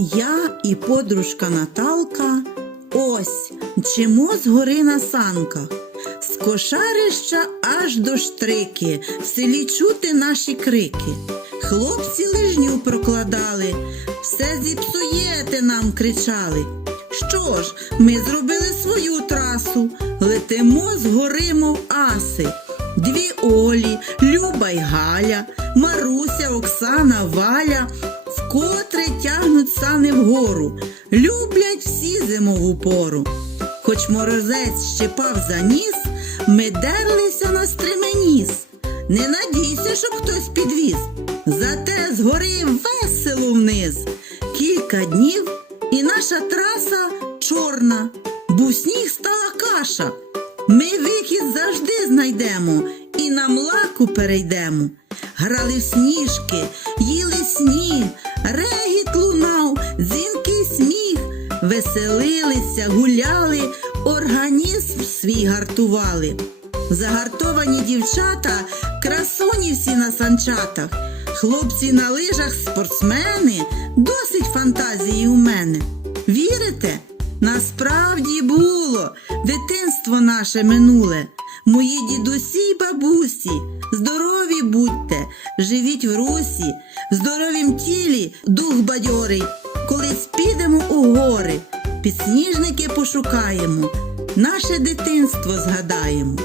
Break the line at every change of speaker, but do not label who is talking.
Я і подружка Наталка ось мчимо з гори на санках. З кошарища аж до штрики, в селі чути наші крики. Хлопці лижню прокладали, все зіпсуєте нам кричали. Що ж, ми зробили свою трасу, летимо з гори, аси. Дві Олі, Люба й Галя, Маруся, Оксана, Валя вкотре сани вгору, люблять всі зимову пору. Хоч морозець щепав за ніс, ми дерлися на стременіс. Не надійся, щоб хтось підвіз. Зате згори весело вниз. Кілька днів і наша траса чорна, бо сніг стала каша. Ми вихід завжди знайдемо і на млаку перейдемо. Грали в сніжки, їли сніг, веселилися, гуляли, організм свій гартували. Загартовані дівчата, красуні всі на санчатах, хлопці на лижах, спортсмени, досить фантазії у мене. Вірите? Насправді було дитинство наше минуле. Мої дідусі й бабусі, здорові будьте, живіть в русі, в здоровім тілі дух бадьорий. Колись гори, підсніжники пошукаємо, наше дитинство згадаємо.